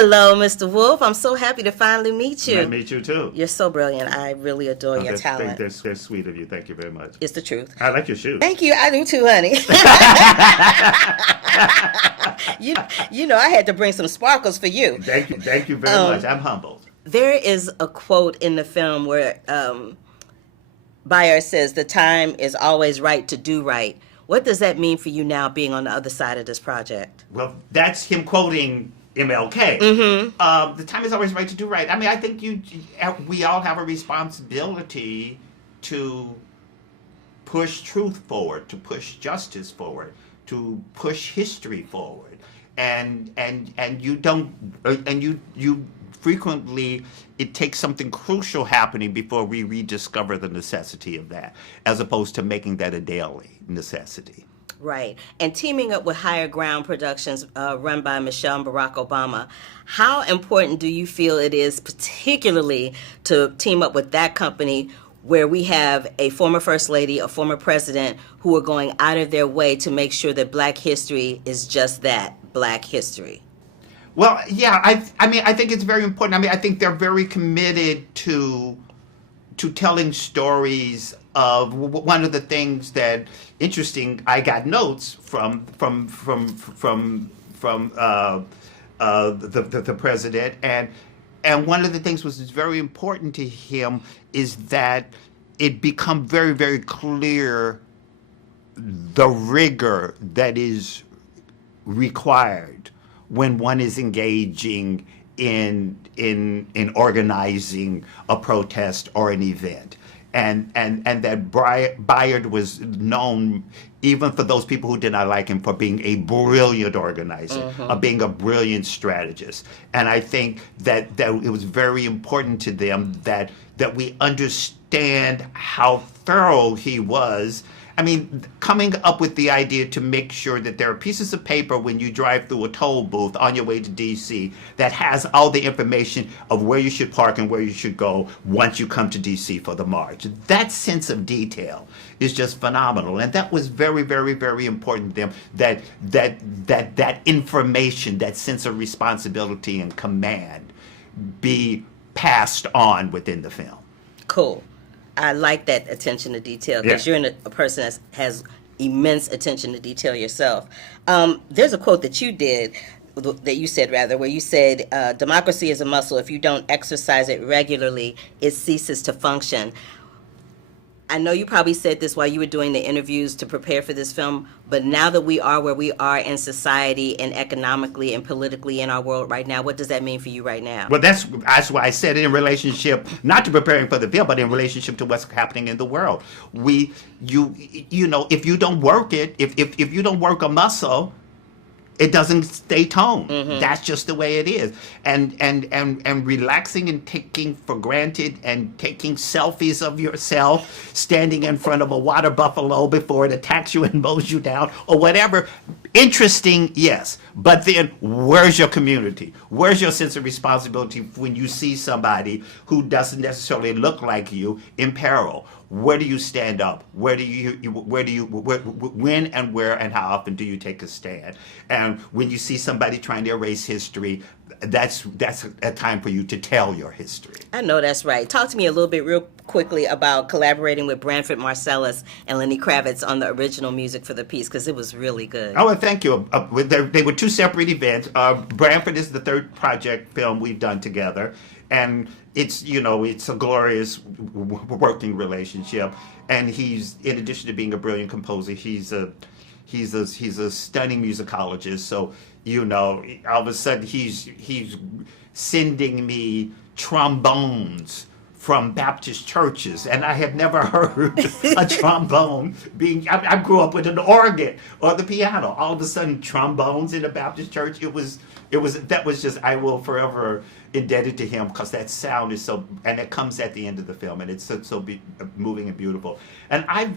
Hello, Mr. Wolfe. I'm so happy to finally meet Nice to you. meet you too. You're so brilliant. I really adore your talent. That's sweet of you. Thank you very much. It's the truth. I like your shoes. Thank you. I do too, honey. you, I had to bring some sparkles for you. Thank you very much. I'm humbled. There is a quote in the film where Bayard says, "The time is always right to do right." What does that mean for you now, being on the other side of this project? Well, that's him quoting MLK. The time is always right to do right. I mean, I think we all have a responsibility to push truth forward, to push justice forward, to push history forward, and you frequently, it takes something crucial happening before we rediscover the necessity of that, as opposed to making that a daily necessity. Right. And teaming up with Higher Ground Productions, run by Michelle and Barack Obama, how important do you feel it is, particularly to team up with that company where we have a former First Lady, a former president, who are going out of their way to make sure that Black history is just that, Black history? Well, yeah, I mean, I think it's very important. I mean, I think they're very committed to telling stories of one of the things that interesting. I got notes from the president, and one of the things was very important to him is that it become very, very clear the rigor that is required when one is engaging in organizing a protest or an event. And that Bayard was known, even for those people who did not like him, for being a brilliant organizer, being a brilliant strategist. And I think that it was very important to them that we understand how thorough he was. I mean, coming up with the idea to make sure that there are pieces of paper when you drive through a toll booth on your way to D.C. that has all the information of where you should park and where you should go once you come to D.C. for the march. That sense of detail is just phenomenal, and that was very, very, very important to them. That information, that sense of responsibility and command, be passed on within the film. Cool. I like that attention to detail because you're a person that has immense attention to detail yourself. There's a quote that you said, where you said, democracy is a muscle. If you don't exercise it regularly, it ceases to function. I know you probably said this while you were doing the interviews to prepare for this film, but now that we are where we are in society and economically and politically in our world right now, what does that mean for you right now? Well, that's why I said it in relationship, not to preparing for the film, but in relationship to what's happening in the world. You know, if you don't work it, if you don't work a muscle, it doesn't stay toned. That's just the way it is. And relaxing and taking for granted and taking selfies of yourself standing in front of a water buffalo before it attacks you and mows you down or whatever. Interesting, yes. But then where's your community? Where's your sense of responsibility when you see somebody who doesn't necessarily look like you in peril? Where do you stand up? When and where and how often do you take a stand? And when you see somebody trying to erase history, that's a time for you to tell your history. I know that's right. Talk to me a little bit real quickly about collaborating with Branford Marsalis and Lenny Kravitz on the original music for the piece, because it was really good. Oh, well, thank you. They were two separate events. Branford is the third project film we've done together. And it's a glorious working relationship. And he's, in addition to being a brilliant composer, he's a stunning musicologist. So, all of a sudden he's sending me trombones from Baptist churches, and I had never heard a trombone being. I grew up with an organ or the piano. All of a sudden, trombones in a Baptist church. That was just. I will forever indebted to him because that sound is so, and it comes at the end of the film, and it's so moving and beautiful. And I've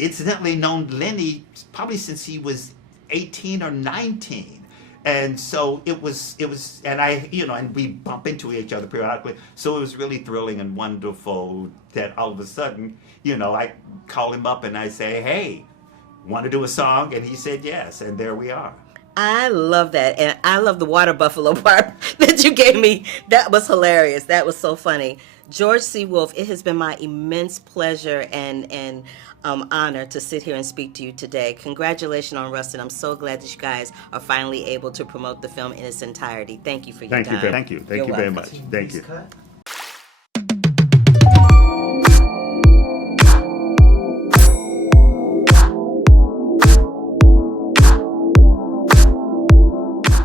incidentally known Lenny probably since he was 18 or 19. And so it was, and and we bump into each other periodically. So it was really thrilling and wonderful that all of a sudden, I call him up and I say, "Hey, want to do a song?" And he said yes, and there we are. I love that, and I love the water buffalo part that you gave me. That was hilarious. That was so funny. George C. Wolfe, it has been my immense pleasure and honor to sit here and speak to you today. Congratulations on Rustin. I'm so glad that you guys are finally able to promote the film in its entirety. Thank you for your time. Thank you You're very welcome. much. Thank you.